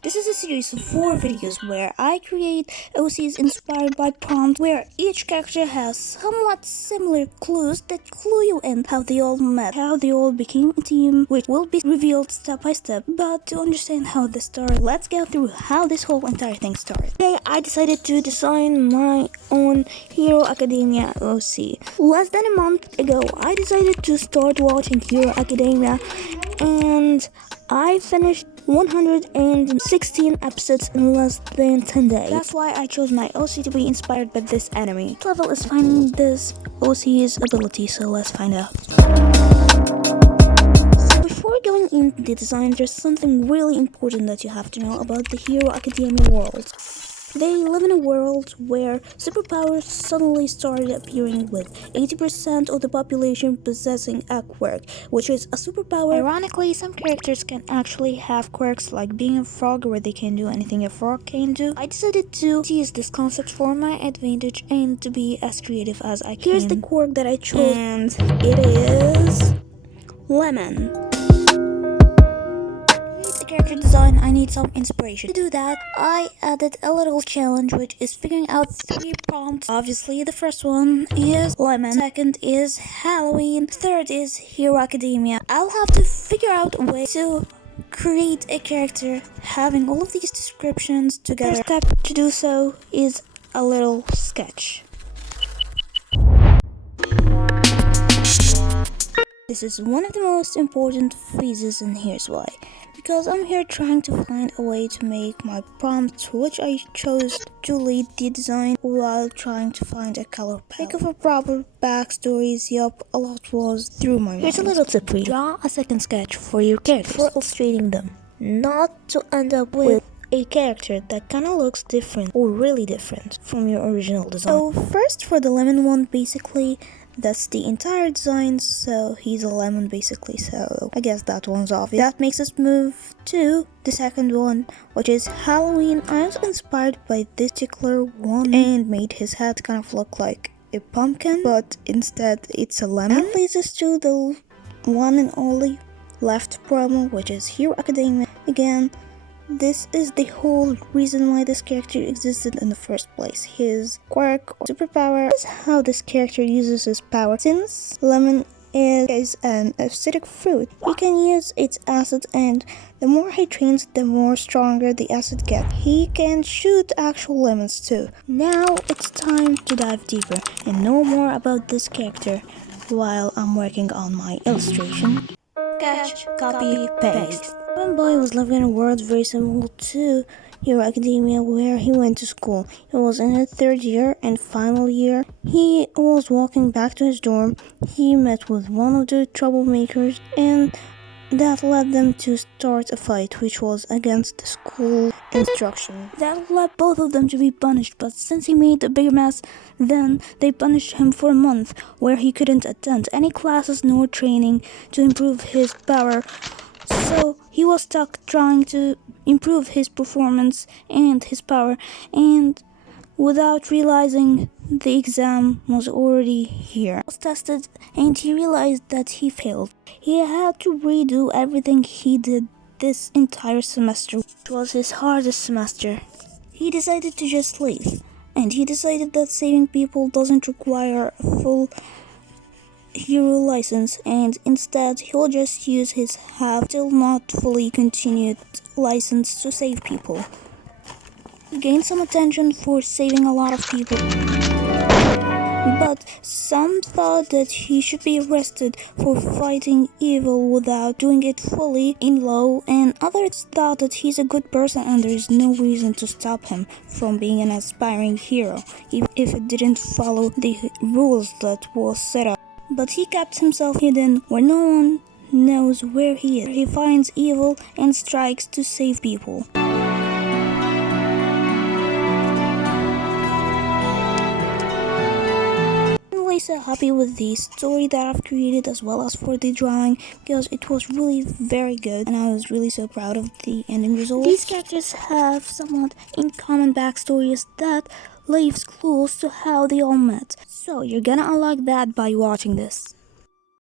This is a series of 4 videos where I create OCs inspired by prompts where each character has somewhat similar clues that clue you in how they all met, how they all became a team, which will be revealed step by step. But to understand how this started, let's go through how this whole entire thing started. Today I decided to design my own Hero Academia OC. Less than a month ago I decided to start watching Hero Academia and I finished 116 episodes in less than 10 days. That's why I chose my OC to be inspired by this anime. Next level is finding this OC's ability, so let's find out. So before going into the design, there's something really important that you have to know about the Hero Academia world. They live in a world where superpowers suddenly started appearing with 80% of the population possessing a quirk, which is a superpower. Ironically, some characters can actually have quirks like being a frog where they can do anything a frog can do. I decided to use this concept for my advantage and to be as creative as I can. Here's the quirk that I chose and it is Lemon. Character design, I need some inspiration. To do that, I added a little challenge, which is figuring out 3 prompts. Obviously, the first one is Lemon, second is Halloween, third is Hero Academia. I'll have to figure out a way to create a character having all of these descriptions together. First step to do so is a little sketch. This is one of the most important phases, and here's why. Because I'm here trying to find a way to make my prompt, which I chose to lead the design while trying to find a color palette. Think of a proper backstories. Yup, a lot was through my mind. Here's a little tip for you. Draw a second sketch for your characters for illustrating them, not to end up with a character that kinda looks different or really different from your original design. So first for the lemon one, basically that's the entire design, so he's a lemon basically, so I guess that one's obvious. That makes us move to the second one, which is Halloween. I was inspired by this particular one and made his head kind of look like a pumpkin, but instead it's a lemon. That leads us to the one and only left promo, which is Hero Academia. Again, this is the whole reason why this character existed in the first place. His quirk or superpower is how this character uses his power. Since lemon is an acidic fruit, he can use its acid, and the more he trains, the more stronger the acid gets. He can shoot actual lemons too. Now it's time to dive deeper and know more about this character while I'm working on my illustration. Sketch, copy, paste. One boy was living in a world very similar to Hero Academia where he went to school. He was in his 3rd year and final year. He was walking back to his dorm. He met with one of the troublemakers and that led them to start a fight, which was against the school instruction. That led both of them to be punished, but since he made a bigger mess, then they punished him for a month where he couldn't attend any classes nor training to improve his power. So he was stuck trying to improve his performance and his power, and without realizing the exam was already here. He was tested and he realized that he failed. He had to redo everything he did this entire semester, which was his hardest semester. He decided to just leave, and he decided that saving people doesn't require a full hero license, and instead he'll just use his still not fully continued license to save people. He gained some attention for saving a lot of people, but some thought that he should be arrested for fighting evil without doing it fully in law, and others thought that he's a good person and there is no reason to stop him from being an aspiring hero, even if it didn't follow the rules that was set up. But he kept himself hidden where no one knows where he is. He finds evil and strikes to save people. I'm really so happy with the story that I've created as well as for the drawing, because it was really very good and I was really so proud of the ending result. These characters have somewhat in common backstories that leaves clues to how they all met. So you're gonna unlock that by watching this.